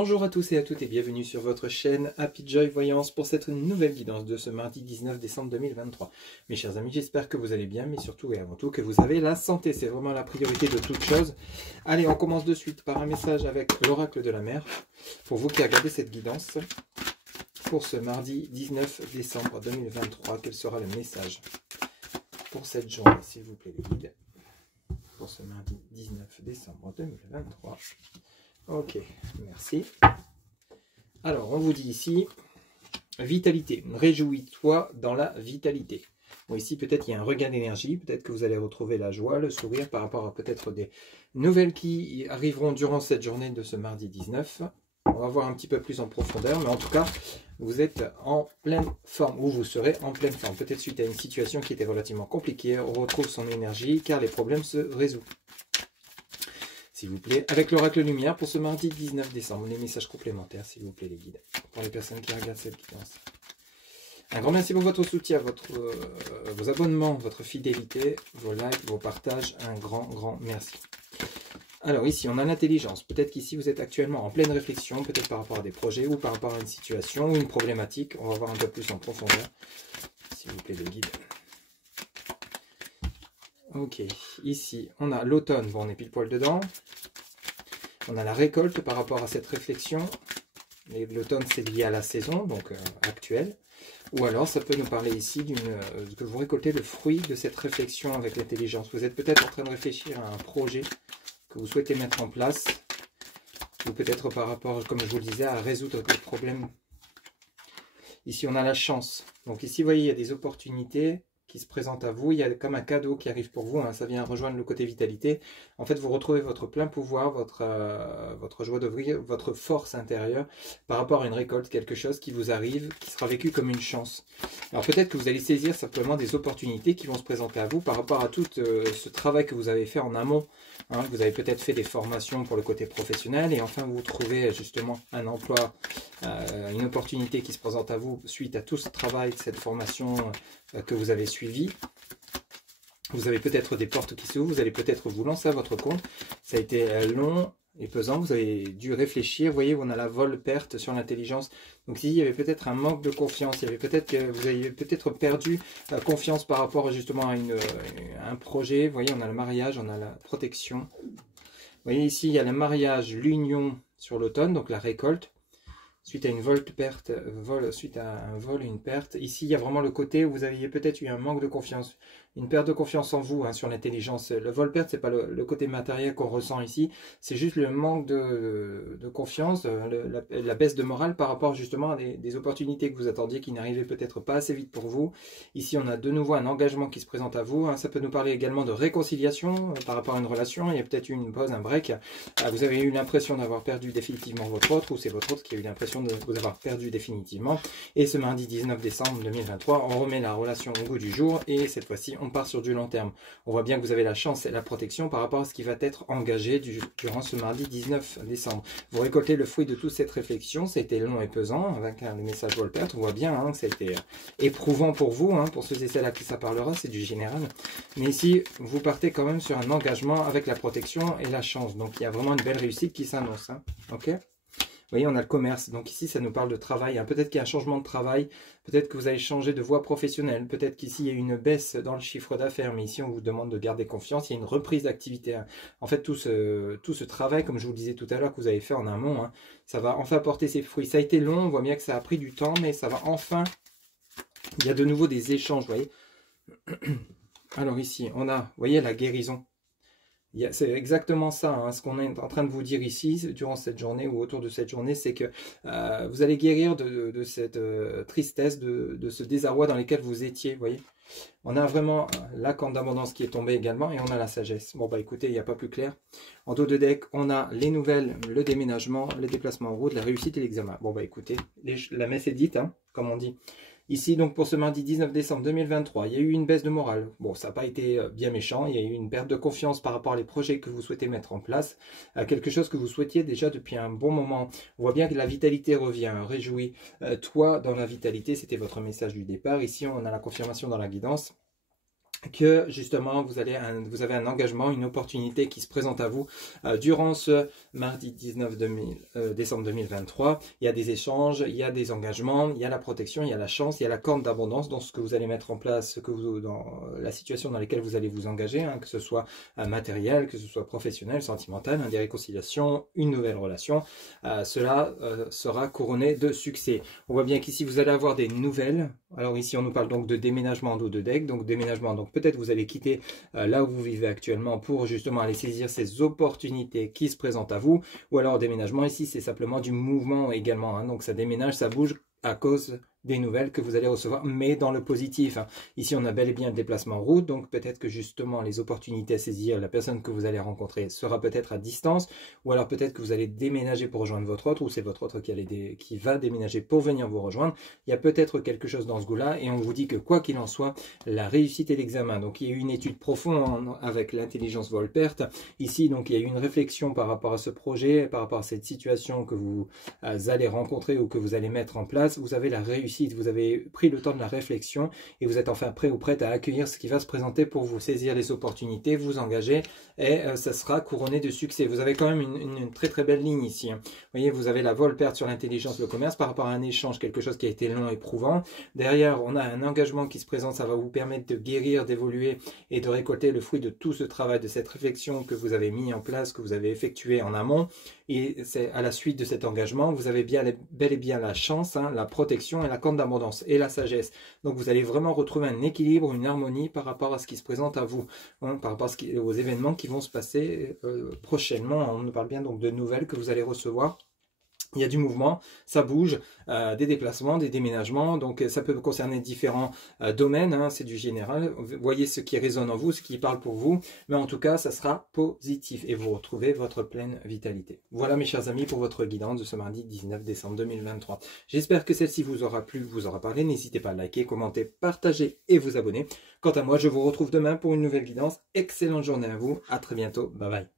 Bonjour à tous et à toutes et bienvenue sur votre chaîne Happy Joy Voyance pour cette nouvelle guidance de ce mardi 19 décembre 2023. Mes chers amis, j'espère que vous allez bien, mais surtout et avant tout que vous avez la santé. C'est vraiment la priorité de toute chose. Allez, on commence de suite par un message avec l'oracle de la mer. Pour vous qui regardez cette guidance, pour ce mardi 19 décembre 2023, quel sera le message pour cette journée, s'il vous plaît, les guides? Pour ce mardi 19 décembre 2023. Ok, merci. Alors, on vous dit ici, vitalité, réjouis-toi dans la vitalité. Bon, ici, peut-être il y a un regain d'énergie, peut-être que vous allez retrouver la joie, le sourire par rapport à peut-être des nouvelles qui arriveront durant cette journée de ce mardi 19. On va voir un petit peu plus en profondeur, mais en tout cas, vous êtes en pleine forme, ou vous serez en pleine forme. Peut-être suite à une situation qui était relativement compliquée, on retrouve son énergie, car les problèmes se résolvent. S'il vous plaît, avec l'oracle lumière pour ce mardi 19 décembre. Les messages complémentaires, s'il vous plaît, les guides, pour les personnes qui regardent cette guidance. Un grand merci pour votre soutien, vos abonnements, votre fidélité, vos likes, vos partages. Un grand merci. Alors ici, on a l'intelligence. Peut-être qu'ici, vous êtes actuellement en pleine réflexion, peut-être par rapport à des projets ou par rapport à une situation ou une problématique. On va voir un peu plus en profondeur, s'il vous plaît, les guides. Ok, ici, on a l'automne. Bon, on est pile poil dedans. On a la récolte par rapport à cette réflexion. L'automne, c'est lié à la saison, donc actuelle. Ou alors, ça peut nous parler ici que vous récoltez le fruit de cette réflexion avec l'intelligence. Vous êtes peut-être en train de réfléchir à un projet que vous souhaitez mettre en place. Ou peut-être par rapport, comme je vous le disais, à résoudre des problèmes. Ici, on a la chance. Donc ici, vous voyez, il y a des opportunités qui se présente à vous, il y a comme un cadeau qui arrive pour vous, hein, ça vient rejoindre le côté vitalité. En fait, vous retrouvez votre plein pouvoir, votre joie de vivre, votre force intérieure par rapport à une récolte, quelque chose qui vous arrive, qui sera vécu comme une chance. Alors peut-être que vous allez saisir simplement des opportunités qui vont se présenter à vous par rapport à tout ce travail que vous avez fait en amont. Hein, vous avez peut-être fait des formations pour le côté professionnel et enfin vous trouvez justement un emploi, une opportunité qui se présente à vous suite à tout ce travail, cette formation que vous avez suivi. Vous avez peut-être des portes qui s'ouvrent, vous allez peut-être vous lancer à votre compte. Ça a été long et pesant, vous avez dû réfléchir. Vous voyez, on a la vol-perte sur l'intelligence. Donc ici, il y avait peut-être un manque de confiance. Il y avait peut-être que vous avez peut-être perdu confiance par rapport justement à un projet. Vous voyez, on a le mariage, on a la protection. Vous voyez ici, il y a le mariage, l'union sur l'automne, donc la récolte. Suite à une perte, suite à un vol et une perte. Ici, il y a vraiment le côté où vous aviez peut-être eu un manque de confiance, une perte de confiance en vous, hein, sur l'intelligence. Le vol-perte, c'est pas le côté matériel qu'on ressent ici, c'est juste le manque de confiance, la baisse de morale par rapport justement à des opportunités que vous attendiez qui n'arrivaient peut-être pas assez vite pour vous. Ici, on a de nouveau un engagement qui se présente à vous. Hein. Ça peut nous parler également de réconciliation par rapport à une relation. Il y a peut-être eu une pause, un break. Vous avez eu l'impression d'avoir perdu définitivement votre autre, ou c'est votre autre qui a eu l'impression de vous avoir perdu définitivement. Et ce mardi 19 décembre 2023, on remet la relation au goût du jour et cette fois-ci, on part sur du long terme. On voit bien que vous avez la chance et la protection par rapport à ce qui va être engagé durant ce mardi 19 décembre. Vous récoltez le fruit de toute cette réflexion. Ça a été long et pesant avec le message vol-perte. On voit bien, hein, que ça a été éprouvant pour vous, hein, pour ceux et celles à qui ça parlera, c'est du général. Mais ici, vous partez quand même sur un engagement avec la protection et la chance. Donc, il y a vraiment une belle réussite qui s'annonce. Hein. Ok ? Vous voyez, on a le commerce. Donc ici, ça nous parle de travail. Hein. Peut-être qu'il y a un changement de travail. Peut-être que vous allez changer de voie professionnelle. Peut-être qu'ici, il y a une baisse dans le chiffre d'affaires. Mais ici, on vous demande de garder confiance. Il y a une reprise d'activité. Hein. En fait, tout ce travail, comme je vous le disais tout à l'heure, que vous avez fait en amont, hein, ça va enfin porter ses fruits. Ça a été long. On voit bien que ça a pris du temps. Mais ça va enfin... Il y a de nouveau des échanges, vous voyez. Alors ici, on a, vous voyez, la guérison. C'est exactement ça, hein, ce qu'on est en train de vous dire ici, durant cette journée ou autour de cette journée, c'est que vous allez guérir de cette tristesse, de ce désarroi dans lequel vous étiez, vous voyez. On a vraiment la corne d'abondance qui est tombée également et on a la sagesse. Bon, bah écoutez, il n'y a pas plus clair. En dos de deck, on a les nouvelles, le déménagement, les déplacements en route, la réussite et l'examen. Bon, bah écoutez, la messe est dite, hein, comme on dit. Ici, donc, pour ce mardi 19 décembre 2023, il y a eu une baisse de morale. Bon, ça n'a pas été bien méchant. Il y a eu une perte de confiance par rapport aux projets que vous souhaitez mettre en place. Quelque chose que vous souhaitiez déjà depuis un bon moment. On voit bien que la vitalité revient. Réjouis toi dans la vitalité. C'était votre message du départ. Ici, on a la confirmation dans la guidance. que justement vous avez un engagement, une opportunité qui se présente à vous durant ce mardi 19 décembre 2023. Il y a des échanges, il y a des engagements, il y a la protection, il y a la chance, il y a la corne d'abondance dans ce que vous allez mettre en place, dans la situation dans laquelle vous allez vous engager, hein, que ce soit matériel, que ce soit professionnel, sentimental, des réconciliations, une nouvelle relation. Cela sera couronné de succès. On voit bien qu'ici vous allez avoir des nouvelles. Alors ici on nous parle donc de déménagement d'eau de deck, donc déménagement, donc peut-être vous allez quitter là où vous vivez actuellement pour justement aller saisir ces opportunités qui se présentent à vous, ou alors déménagement ici c'est simplement du mouvement également, hein, donc ça déménage, ça bouge à cause des nouvelles que vous allez recevoir, mais dans le positif. Ici, on a bel et bien le déplacement en route, donc peut-être que justement les opportunités à saisir, la personne que vous allez rencontrer sera peut-être à distance, ou alors peut-être que vous allez déménager pour rejoindre votre autre, ou c'est votre autre qui va déménager pour venir vous rejoindre. Il y a peut-être quelque chose dans ce goût-là, et on vous dit que quoi qu'il en soit, la réussite est l'examen. Donc il y a eu une étude profonde avec l'intelligence Volpert. Ici, donc il y a eu une réflexion par rapport à ce projet, par rapport à cette situation que vous allez rencontrer ou que vous allez mettre en place. Vous avez la réussite. Vous avez pris le temps de la réflexion et vous êtes enfin prêt ou prête à accueillir ce qui va se présenter pour vous, saisir les opportunités, vous engager et ça sera couronné de succès. Vous avez quand même une très très belle ligne ici. Vous voyez, vous avez la Volperte sur l'intelligence, le commerce par rapport à un échange, quelque chose qui a été long, éprouvant. Derrière, on a un engagement qui se présente, ça va vous permettre de guérir, d'évoluer et de récolter le fruit de tout ce travail, de cette réflexion que vous avez mis en place, que vous avez effectué en amont. Et c'est à la suite de cet engagement, vous avez bel et bien la chance, hein, la protection et la corne d'abondance et la sagesse. Donc vous allez vraiment retrouver un équilibre, une harmonie par rapport à ce qui se présente à vous, hein, par rapport aux événements qui vont se passer prochainement. On nous parle bien donc de nouvelles que vous allez recevoir. Il y a du mouvement, ça bouge, des déplacements, des déménagements, donc ça peut concerner différents domaines, hein, c'est du général. Vous voyez ce qui résonne en vous, ce qui parle pour vous, mais en tout cas, ça sera positif et vous retrouvez votre pleine vitalité. Voilà mes chers amis pour votre guidance de ce mardi 19 décembre 2023. J'espère que celle-ci vous aura plu, vous aura parlé. N'hésitez pas à liker, commenter, partager et vous abonner. Quant à moi, je vous retrouve demain pour une nouvelle guidance. Excellente journée à vous, à très bientôt, bye bye.